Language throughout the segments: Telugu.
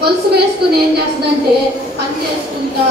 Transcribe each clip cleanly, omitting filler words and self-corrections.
గొలుసు వేసుకుని ఏం చేస్తుందంటే పని చేసుకుంటా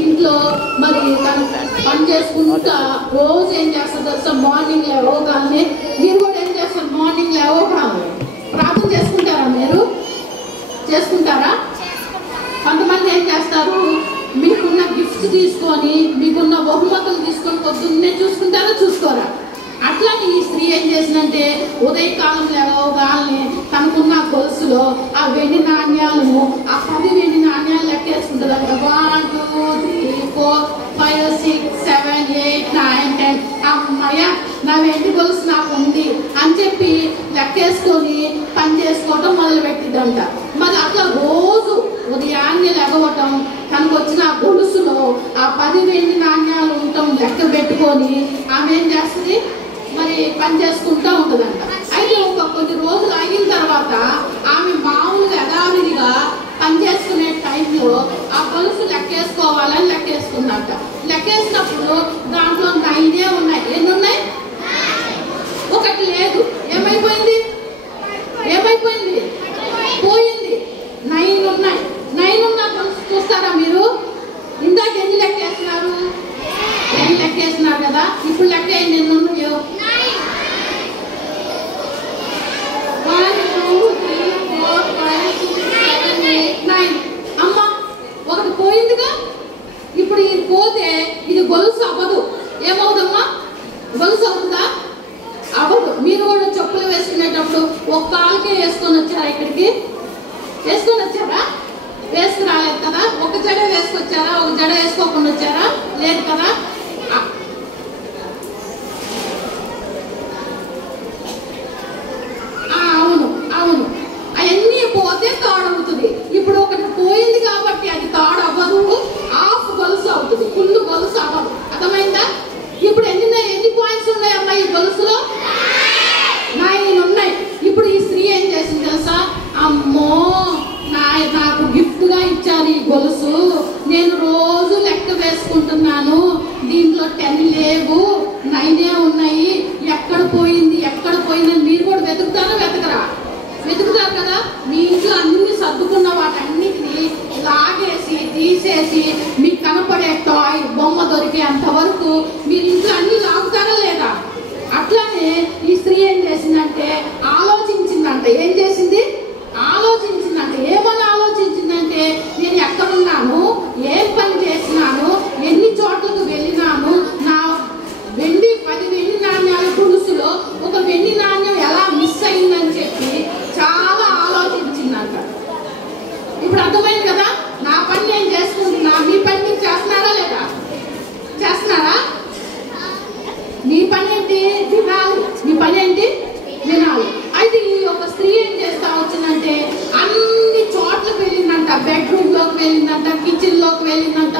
ఇంట్లో మరి తను పని చేసుకుంటా రోజు ఏం చేస్తుంది తెలుసా? మార్నింగ్ లేవగానే మీరు కూడా ఏం చేస్తారు? మార్నింగ్ లేవగానే ప్రార్థన చేసుకుంటారా? మీరు చేసుకుంటారా? కొంతమంది ఏం చేస్తారు? మీకున్న గిఫ్ట్స్ తీసుకొని మీకున్న బహుమతులు తీసుకొని పొద్దున్నే చూసుకుంటారా చూసుకోరా? అట్లానే ఈ స్త్రీ ఏం చేసిందంటే ఉదయకాలం లేవగానే తనకున్న గొలుసులో ఆ వెండి నాణ్యాలను ఆ 10 వెండి నాణ్యాలు లెక్కేసుకుంటుంది. 1 2 3 4 5 6 7 8 9 10 అమ్మయ్య నా వెండి గొలుసు నాకు ఉంది అని చెప్పి లెక్కేసుకొని పని చేసుకోవటం మొదలు పెట్టిద్దంట. మరి అట్లా రోజు ఉదయాన్నే లెగవటం తనకు వచ్చిన ఆ గొలుసులో ఆ 10 వెండి నాణ్యాలు ఉండటం లెక్క పెట్టుకొని ఆమె ఏం చేస్తుంది? మరి పని చేసుకుంటూ ఉంటుందంట. అయితే కొన్ని రోజులు అయిన తర్వాత ఆమె మామూలుగా యథావిధిగా పని చేసుకునే టైంలో ఆ గొలుసు లెక్కేసుకోవాలని లెక్కేసుకున్నట్ట. లెక్కేసినప్పుడు దాంట్లో 9 ఉన్నాయి. ఎన్ని ఉన్నాయి? ఒకటి లేదు. ఏమైపోయింది? పోయింది. 9 ఉన్నాయి. 9 ఉన్న గొలుసు చూస్తారా మీరు? ఇందాక ఎన్ని లెక్కేస్తున్నారు? 10 లెక్కేస్తున్నారు కదా. ఇప్పుడు లెక్క ఎన్ని ఉన్నాయో? 1 2 3 4 5 6 7 8 9. అమ్మ ఒకటి పోయిందిగా. ఇప్పుడు ఇది పోతే ఇది గొలుసు అవ్వదు. ఏమవుదమ్మా? గొలుసు అవుతుందా? అవ్వదు. మీరు కూడా చెప్పులు వేసుకునేటప్పుడు ఒక కాలుకే వేసుకొని వచ్చారా? ఇక్కడికి వేసుకొని వచ్చారా? వేసుకు రాలేదు కదా. ఒక జడ వేసుకొచ్చారా? ఒక జడ వేసుకోకుండా వచ్చారా? లేదు కదా. అవును అవన్నీ పోతే తాడవుతుంది. ఇప్పుడు ఒకటి పోయింది కాబట్టి అది తాడవ్వదు, హాఫ్ గొలుసు అవుతుంది, ఫుల్ గొలుసు అవ్వదు. అర్థమైందా? ఇప్పుడు ఎన్ని పాయింట్స్ ఉన్నాయి అమ్మా ఈ గొలుసులో? 9 ఉన్నాయి. ఇప్పుడు ఈ స్త్రీ ఏం చేసింది తెలుసా? అమ్మో నాకు గిఫ్ట్ గా ఇచ్చారు ఈ గొలుసు, నేను రోజు లెక్క వేసుకుంటున్నాను, దీంట్లో 10 లేవు 9 ఉన్నాయి, ఎక్కడ పోయిందని మీరు కూడా వెతుకుతారు కదా. మీ ఇంట్లో అన్ని సర్దుకున్న వాటన్నిటిని లాగేసి తీసేసి మీకు కనపడే టాయ్ బొమ్మ దొరికేంత వరకు మీరు ఇంట్లో అన్ని లాగుతారా లేదా? అట్లానే ఈ స్త్రీ ఏం చేసిందంటే ఆలోచించిందంట. ఏం చేసింది? ఏమని ఆలోచించిందంటే నేను ఎక్కడున్నాను, ఏం పని చేసినాను, ఎన్ని చోట్లకు వెళ్ళినాను, నా 10 వెండి నాణ్యాల గొలుసులో ఒక వెండి నాణ్యం ఎలా మిస్ అయిందని చెప్పి చాలా ఆలోచించిందంట. ఇప్పుడు అర్థమైంది కదా. నా పని నేను చేసుకుంటున్నా, మీ పని మీరు చేస్తున్నారా లేదా? చేస్తున్నారా? మీ పని ఏంటి? వినాలి. మీ పని ఏంటి? వినాలి. అయితే ఈ యొక్క స్త్రీ ఏం చేస్తా వచ్చిందంటే అన్ని చోట్లకు వెళ్ళిందంట. బెడ్రూమ్ లోకి వెళ్ళిందంట, కిచెన్ లోకి వెళ్ళిందంట,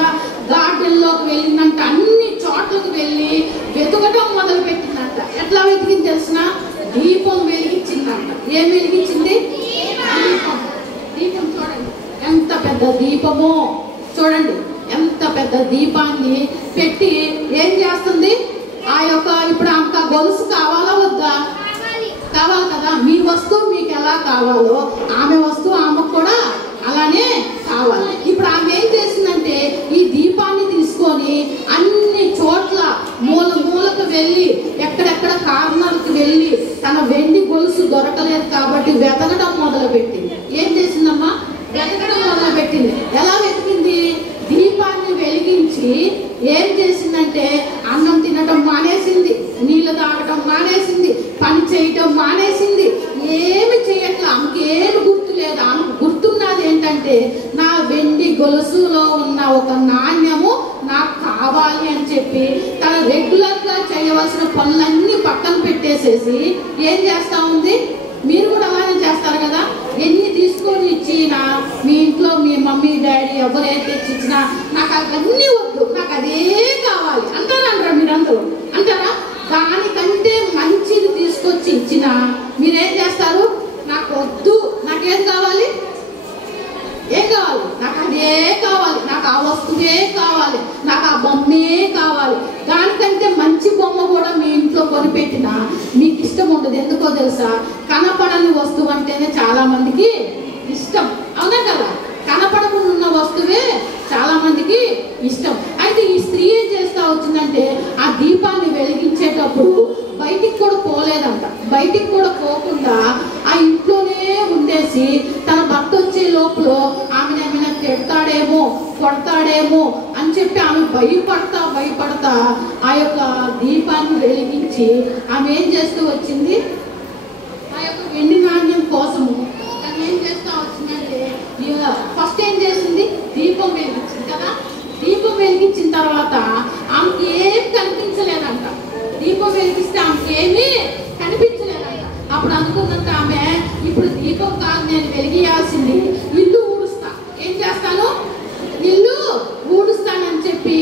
గార్డెన్ లోకి వెళ్ళిందంట. అన్ని చోట్లకు వెళ్ళి వెతకటం మొదలు పెట్టిందంట. ఎట్లా వెతికింది తెలిసిన? దీపం వెలిగించిందంట. ఏం వెలిగించింది? దీపం. చూడండి ఎంత పెద్ద దీపమో. చూడండి ఎంత పెద్ద దీపాన్ని పెట్టి ఏం చేస్తుంది? ఆ యొక్క ఇప్పుడు ఆమె గొలుసు కావాలా వద్దా? కావాలి కదా. మీ వస్తువు మీకు ఎలా కావాలో ఆమె వస్తువు ఆమెకు కూడా అలానే కావాలి. ఇప్పుడు ఆమె ఏం చేసిందంటే ఈ దీపాన్ని తీసుకొని అన్ని చోట్ల మూలకు వెళ్ళి ఎక్కడెక్కడ కార్నర్కి వెళ్ళి తన వెండి గొలుసు దొరకలేదు కాబట్టి వెతకడం మొదలు పెట్టింది. ఏం చేసిందమ్మా? వెతకడం మొదలు పెట్టింది. ఎలా వెతికింది? దీపాన్ని వెలిగించి ఏం చేసిందంటే అన్నం తినడం మానేసింది, నీళ్ళు తాగటం మానేసింది, పని చేయటం మానేసింది, ఏమి చేయట్లా. ఆమెకి ఏమి గుర్తు లేదు. ఆమెకు గుర్తున్నది ఏంటంటే నా వెండి గొలుసులో ఉన్న ఒక నాణ్యము నాకు కావాలి అని చెప్పి తన రెగ్యులర్ గా చేయవలసిన పనులన్నీ పక్కన పెట్టేసేసి ఏం చేస్తా ఉంది? మీరు కూడా అలానే చేస్తారు కదా. ఎన్ని తీసుకొని ఇచ్చినా మీ ఇంట్లో మీ మమ్మీ డాడీ ఎవరైతే తెచ్చిచ్చినా నాకు అవన్నీ వద్దు, నాకు అదే కావాలి అంటారా? మీరందరూ అంటారా? దానికంటే మంచిది తీసుకొచ్చి ఇచ్చినా మీరేం చేస్తారు? నాకు వద్దు, నాకేం కావాలి? ఏం కావాలి? నాకు అదే కావాలి, నాకు ఆ వస్తువే కావాలి, నాకు ఆ బొమ్మే కావాలి. దానికంటే మంచి బొమ్మ కూడా మీ ఇంట్లో కొనిపెట్టినా మీకు ఇష్టం ఉండదు. ఎందుకో తెలుసా? కనపడని వస్తువు అంటేనే చాలా మందికి ఇష్టం. అవునా కదా? కనపడకుండా ఉన్న వస్తువే చాలా మందికి ఇష్టం. అయితే ఈ స్త్రీ ఏం చేస్తా వచ్చిందంటే ఆ దీపాన్ని వెలిగించేటప్పుడు బయటికి కూడా పోలేదంట. బయటికి కూడా పోకుండా ఆ ఇంట్లోనే ఉండేసి తన భర్త వచ్చే లోపల ఆమెను ఏమైనా తిడతాడేమో కొడతాడేమో అని చెప్పి ఆమె భయపడతా ఆ యొక్క దీపాన్ని వెలిగించి ఆమె ఏం చేస్తూ వచ్చింది, ఆ యొక్క వెండి నాణ్యం కోసము తను ఏం చేస్తా వచ్చిందంటే ఫస్ట్ ఏం చేసింది, దీపం వెలిగించింది కదా. దీపం వెలిగించిన తర్వాత ఆమెకి ఏం కనిపించలేదంట. దీపం వెలిగిస్తే ఆమెకి ఏమీ కనిపించలేదంట. అప్పుడు అనుకున్నంత ఆమె ఇప్పుడు దీపం కాదు నేను వెలిగియాల్సింది, ఇల్లు ఊడుస్తా. ఏం చేస్తాను, ఇల్లు ఊడుస్తానని చెప్పి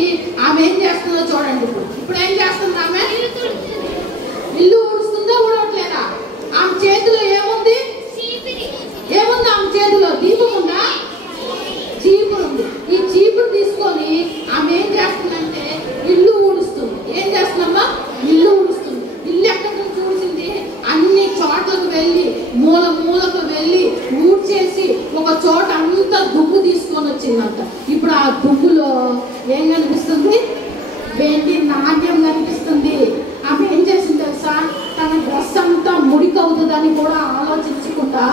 ఆమె ఏం చేస్తుందో చూడండి. ఇప్పుడు ఏం చేస్తుంది ఆమె, ఇల్లు ఊడుస్తుందా ఊడవట్లేదా? ఆమె చేతిలో ఏముంది, ఏముంది ఆమె చేతిలో, దీపం ఉందా, చీపురు ఉంది. ఈ చీపురు తీసుకొని ఆమె ఏం చేస్తుందంటే ఇల్లు ఊడుస్తుంది. ఏం చేస్తుందమ్మా, ఇల్లు ఊడుస్తుంది. ఇల్లు ఎక్కడి నుంచి ఊడిసింది, అన్ని చోట్లకు వెళ్ళి మూలకు వెళ్ళి ఊడ్చేసి ఒక చోట అంతా దుమ్ము తీసుకొని వచ్చిందంట. ఇప్పుడు ఆ దుమ్ములో ఏం కనిపిస్తుంది, వెండి నాణ్యం కనిపిస్తుంది. ఆమె ఏం చేసింది తెలుసా, తన డ్రెస్ అంతా ముడికవుతుందని కూడా ఆలోచించకుండా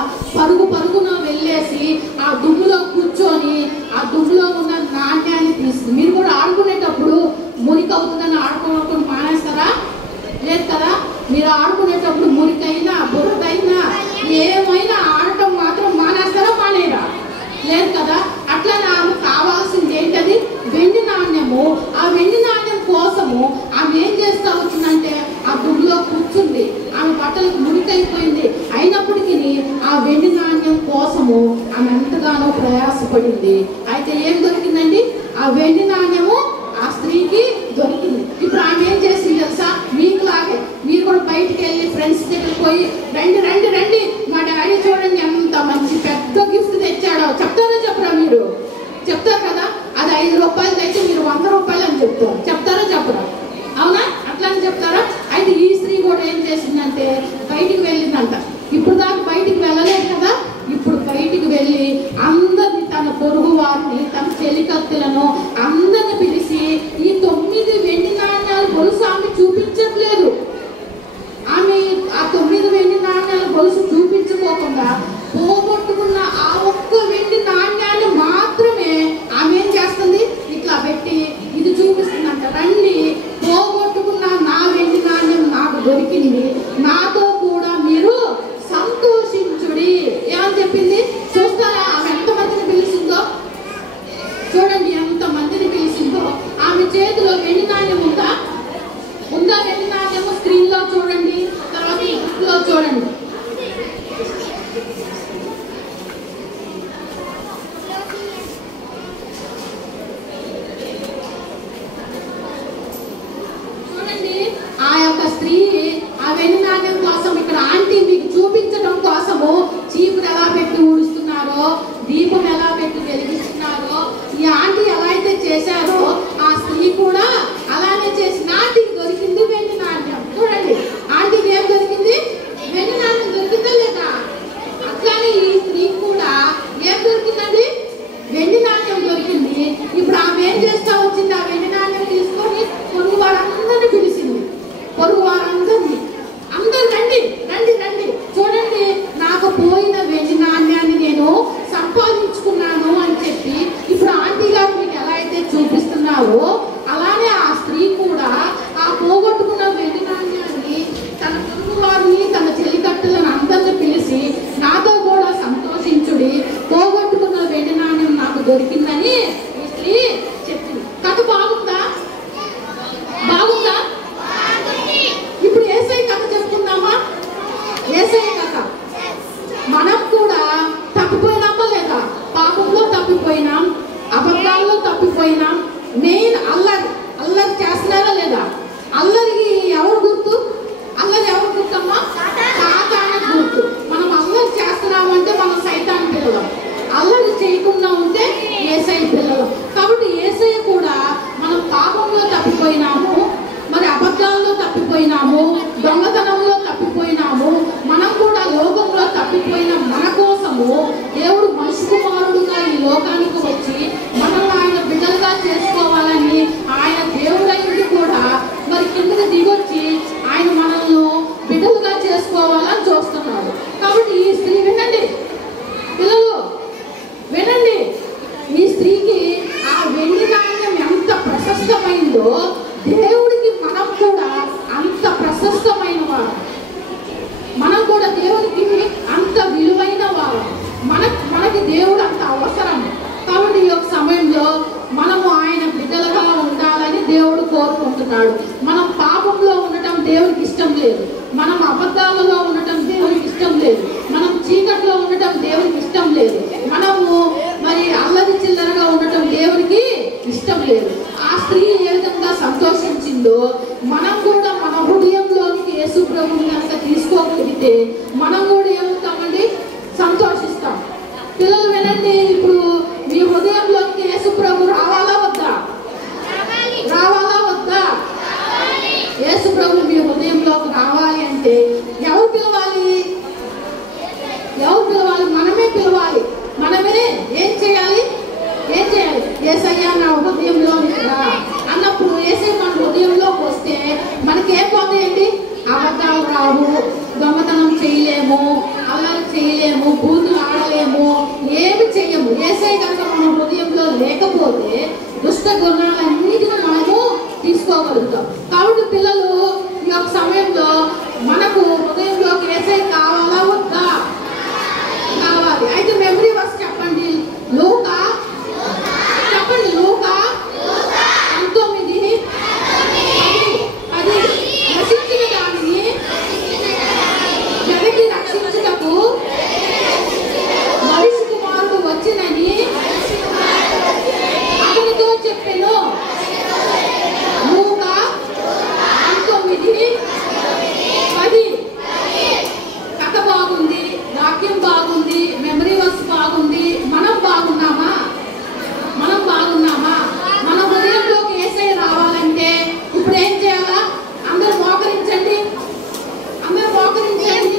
పరుగున వెళ్ళేసి ఆ దుమ్ములో కూర్చొని ఆ దుమ్ములో ఉన్న నాణ్యాన్ని తీసింది. మీరు కూడా ఆడుకునేటప్పుడు మురికవుతుందని ఆడుకోవడం మానేస్తారా? లేదు కదా. మీరు ఆడుకునేటప్పుడు మురికైనా బురదైనా ఏమైనా ఆడటం మాత్రం మానేస్తారా, మానేరా? లేదు కదా. అట్లనే ఆమె కావాల్సింది ఏంటది, వెండి నాణ్యము. ఆ వెండి నాణ్యం కోసము ఆమె ఏం చేస్తా వచ్చిందంటే ఆ దుమ్ములో కూర్చుంది. ఆమె బట్టలకు మురికైపోయింది. అయినప్పటికీ ఆ వెండి నాణ్యం కోసము ఆమె ఎంతగానో ప్రయాసపడింది. అయితే ఏం దొరికిందండి, ఆ వెండి నాణ్యము ఆ స్త్రీకి దొరికింది. ఇప్పుడు ఆమె ఏం చేసింది తెలుసా, మీకులాగే మీరు కూడా బయటికి వెళ్ళి ఫ్రెండ్స్ దగ్గరికి పోయి రండి రండి రండి మా డాడీ చూడండి ఎంత మంచి పెద్ద గిఫ్ట్ తెచ్చాడో చెప్తారా చెప్పరా? మీరు చెప్తారు కదా. అది 5 రూపాయలు తెచ్చి మీరు 100 రూపాయలు అని చెప్తారు. చెప్తారా చెప్పరా? అవునా? అట్లా అని చెప్తారా? అయితే ఈ స్త్రీ కూడా ఏం చేసిందంటే బయటికి వెళ్ళిందంట. ఇప్పుడు దాకా బయటికి వెళ్ళలేదు కదా. ఇప్పుడు బయటికి వెళ్ళి అందరినీ, తన పొరుగు వారిని, తన చెలికత్తెలను అందరిని పిలిచి ఈ 9 వెండి నాణ్యాలు గొలుసు ఆమె చూపించట్లేదు. ఆమె ఆ 9 వెండి నాణ్యాల గొలుసు చూపించుకోకుండా పోగొట్టుకున్న ఆ ఒక్క వెండి నాణ్యాన్ని మాత్రమే ఆమె ఏం చేస్తుంది, ఇట్లా పెట్టి ఇది చూపిస్తుందంట. రండి, పోగొట్టుకున్న నా వెండి నాణ్యం నాకు దొరికింది, నాతో కూడా మీరు సంతోషించుడి ఏమని చెప్పింది. చూస్తారా ఆమె ఎంతమందిని పిలిచిందో, చూడండి ఎంతమందిని పిలిచిందో. ఆమె చేతిలో వెండి నాణ్యం ఉందా, వెండి నాణ్యము స్క్రీన్ లో చూడండి, తర్వాత ఈ బుక్ లో చూడండి. చూడండి ఆ యొక్క స్త్రీ ఆ వెండి నాణ్యం కోసం ఇక్కడ ఆంటీ మీకు చూపించడం కోసము చీపురు ఎలా పెట్టి ఊడుస్తున్నారో, దీపం ఎలా పెట్టి వెలిగిస్తున్నారో, ఈ ఆంటీ ఎలా అయితే చేశారో ఆ స్త్రీ కూడా అలానే చేసి ఆంటీకి దొరికింది వెండి నాణ్యం. చూడండి ఆంటీకి ఏం దొరికింది, వెండి నాణ్యం దొరికిందా లేదా? అట్లానే ఈ స్త్రీ కూడా ఏం దొరికిందండి, వెండి నాణ్యం దొరికింది. ఇప్పుడు ఆమె ఏం చేస్తా వచ్చింది, ఆ వెండి నాణ్యం తీసుకొని పొరుగు వారందరినీ పిలిచింది. పొరుగు వారందరినీ, అందరు రండి రండి రండి, చూడండి నాకు పోయిన వెండి నాణ్యాన్ని నేను సంపాదించుకున్నాను అని చెప్పి ఇప్పుడు ఆంటీ గారు మీకు ఎలా అయితే చూపిస్తున్నారో అలానే ఆ స్త్రీ కూడా ఆ పోగొట్టుకున్న వెండి నాణ్యాన్ని తన పొరుగు వారిని, తన చెలికట్టులను అందరిని పిలిచి నాతో కూడా సంతోషించుడి, పోగొట్టుకున్న వెండి నాణ్యం నాకు దొరికిందని ఈ స్త్రీ చెప్పింది. కథ బాగుందా, బాగుందా? ఇప్పుడు యేసయ్య కథ చెప్పుకుందామా? యేసయ్య కథ, దేవునికి అంత విలువైన వారు, మనకి దేవుడు అంత అవసరం. కాబట్టి ఈ యొక్క సమయంలో మనము ఆయన బిడ్డలుగా ఉండాలని దేవుడు కోరుకుంటున్నాడు. మనం పాపంలో ఉండటం దేవునికి ఇష్టం లేదు, మనం అబద్ధాలలో ఉండటం దేవునికి ఇష్టం లేదు, మనం చీకట్లో ఉండటం దేవునికి ఇష్టం లేదు, మనము మరి అల్లరి చిల్లరగా ఉండటం దేవునికి ఇష్టం లేదు. ఆ స్త్రీ ఏ విధంగా సంతోషించిందో మనం కూడా మన హృదయంలోనికి యేసు ప్రభువుని కనుక తీసుకోగలిగితే మనం కూడా ఏమవుతామండి? సంతోషిస్తాం. పిల్లలు వినండి, ఇప్పుడు మీ హృదయంలోకి యేసు ప్రభు రావాలా వద్దా? రావాలా వద్దా? యేసు ప్రభు మీ హృదయంలోకి రావాలి అంటే ఎవరు పిలవాలి? ఎవరు పిలవాలి? మనమే పిలవాలి. మనమే ఏం చేయాలి? యేసయ్యా నా హృదయంలోకి రా అన్నప్పుడు యేసయ్య మన హృదయంలోకి వస్తే మనకేం పోతాయండి? అబద్ధాలు రావు, దొంగతనం చేయలేము, అల్లరి చేయలేము, బూతులు ఆడలేము, ఏమి చెయ్యము. యేసయ్య కనుక మన హృదయంలో లేకపోతే దుష్ట గుణాలన్నిటిని మనము తీసుకోగలుగుతాం. కాబట్టి పిల్లలు ఈ యొక్క సమయంలో మనకు హృదయంలోకి యేసయ్య కావాలా వద్దా? కావాలి. అయితే మెమరీ వర్స్ చెప్పండి. లూకా చెప్పండి. లూకా 19:10 రక్షించిన దానిని జగతి రక్షించుటకు మనిషి కుమారుడు వచ్చినని అతనితో చెప్పెను. లూకా 19:10. కథ బాగుంది, వాక్యం బాగుంది, మెమరీ వర్స్ బాగుంది. మనం బాగున్నామా? మనం బాగున్నామా? మన హృదయంలోకి యేసయ్య రావాలంటే ఇప్పుడు ఏం చేయాలా? అందరూ మోకరించండి, అందరూ మోకరించండి,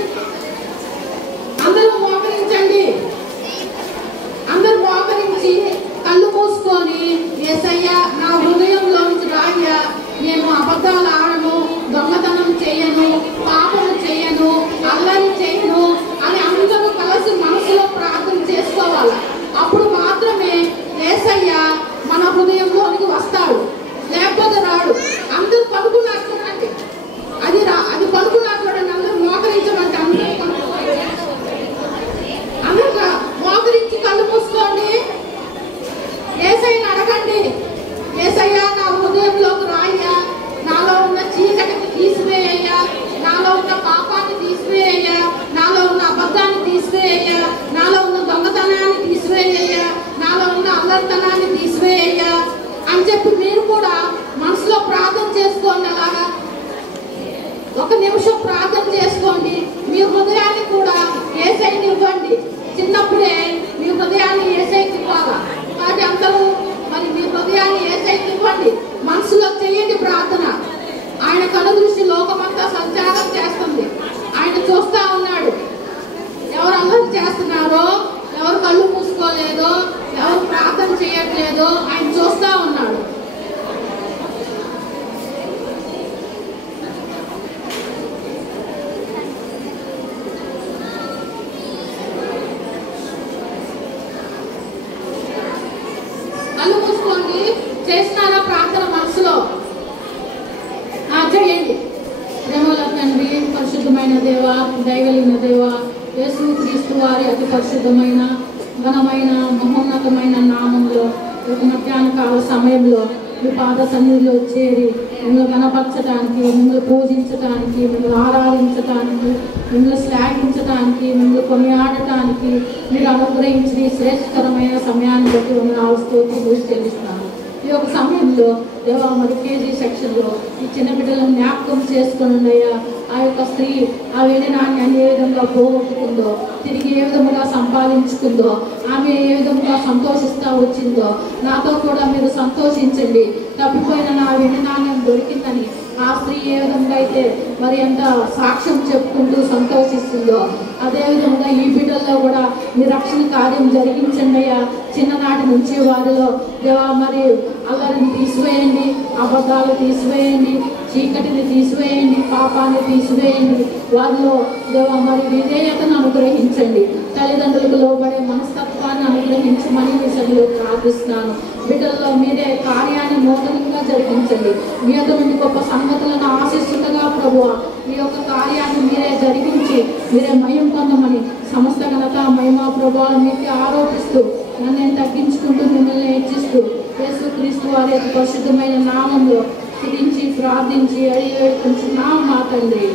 అందరూ మోకరించండి. అందరూ మోకరించి కళ్ళు మూసుకొని యేసయ్య నా హృదయంలోంచి రాయ్యా, నేను అబద్ధాలు ఆడను, దొంగతనం చేయను, పాపము చేయను, అల్లరి చేయను అని అందరూ కలిసి మనసులో ప్రార్థన చేసుకోవాలి. అప్పుడు మాత్రమే యేసయ్య మన హృదయంలోనికి వస్తాడు, లేకపోతే రాడు. అందరూ పలుకున్నారు చూడండి, అది పలుకున్నారు చూడండి. అందరూ మోకరించమంటే అందరూ మోకరించి కళ్ళు మూసుకోండి. యేసయ్యని అడగండి, యేసయ్య నా హృదయంలోకి రాయ్యా, నాలో ఉన్న చీకటిని తీసివేయ్యా, నాలో ఉన్న పాపాన్ని తీసివేయ్యా, నాలో ఉన్న అబద్ధాన్ని తీసివేయ్యా, నాలో ఉన్న దొంగతనాన్ని తీసివేయ్యా, నాలో ఉన్న అల్లరితనాన్ని తీసివేయ్యా అని చెప్పి మీరు కూడా మనసులో ప్రార్థన చేసుకోండి. అలాగా ఒక నిమిషం ప్రార్థన చేసుకోండి. మీ హృదయాన్ని కూడా యేసయ్యకి ఇవ్వండి. చిన్నప్పుడే మీ హృదయాన్ని యేసయ్యకి ఇవ్వాలా. కాబట్టి అందరూ మరి మీ హృదయాన్ని యేసయ్యకి ఇవ్వండి. మనసులో చేయండి ప్రార్థన. ఆయన కనుదృష్టి లోకమంతా సంచారం చేస్తుంది. ఆయన చూస్తా ఉన్నాడు. ఎవరు అల్లరి చేస్తున్నారో, ఎవరు కళ్ళు మూసుకోలేదో, ఎవరు ప్రార్థన చేయట్లేదో ఆయన చూస్తా ఉన్నాడు. కళ్ళు మూసుకోండి. చేస్తున్నారా ప్రార్థన మనసులో? చేయండి. ప్రేమల తండ్రి, పరిశుద్ధమైన దేవ, దయగలిగిన దేవ, యేసు క్రీస్తు వారి అతి పరిశుద్ధమైన ఘనమైన మహోన్నతమైన నామంలో ఒక మధ్యాహ్న కాల సమయంలో మీ పాద సన్నిధిలో చేరి మిమ్మల్ని గణపరచడానికి, మిమ్మల్ని పూజించడానికి, మిమ్మల్ని ఆరాధించడానికి, మిమ్మల్ని శ్లాఘించడానికి, మిమ్మల్ని కొనియాడటానికి మీరు అనుగ్రహించిన శ్రేష్టకరమైన సమయాన్ని బట్టి మిమ్మల్ని స్తుతులు చెల్లిస్తున్నాను. ఈ యొక్క సమయంలో దేవా మరి కేజీ సెక్షన్లో ఈ చిన్న బిడ్డలను జ్ఞాపకం చేసుకుని ఉన్నాయా. ఆ యొక్క స్త్రీ ఆ వెలినాన్ని ఏ విధంగా పోగొట్టుకుందో, తిరిగి ఏ విధముగా సంపాదించుకుందో, ఆమె ఏ విధముగా సంతోషిస్తూ వచ్చిందో నాతో కూడా మీరు సంతోషించండి. తప్పిపోయిన నా వెలినాణ్యం దొరికిందని ఆ స్త్రీ ఏ విధంగా అయితే మరి ఎంత సాక్ష్యం చెప్పుకుంటూ సంతోషిస్తుందో అదేవిధంగా ఈ బిడ్డల్లో కూడా మీ రక్షణ కార్యం జరిగించండి అయ్యా. చిన్ననాటి నుంచి వారిలో దేవా మరి అల్లరిని తీసివేయండి, అబద్ధాలు తీసివేయండి, చీకటిని తీసివేయండి, పాపాన్ని తీసివేయండి. వారిలో దేవా మరి విధేయతను అనుగ్రహించండి. తల్లిదండ్రులకు లోబడే మనస్తత్వాన్ని అనుగ్రహించమని మీ సభలో ప్రార్థిస్తున్నాను. బిడ్డల్లో మీరే కార్యాన్ని నూతనంగా జరిగించండి. మీ యొక్క నుండి గొప్ప సంగతులను ఆశిస్తుండగా ప్రభువా ఈ యొక్క కార్యాన్ని మీరే జరిగించి మీరే మహిమ పొందమని సమస్త ఘనత మహిమ ప్రభావాలు మీకే ఆరోపిస్తూ నన్ను నేను తగ్గించుకుంటూ మిమ్మల్ని హెచ్చిస్తూ యేసుక్రీస్తు వారి యొక్క పరిశుద్ధమైన నామంలో స్తుతించి ప్రార్థించి అడిగి వేడుకుంటున్నాం మా తండ్రి.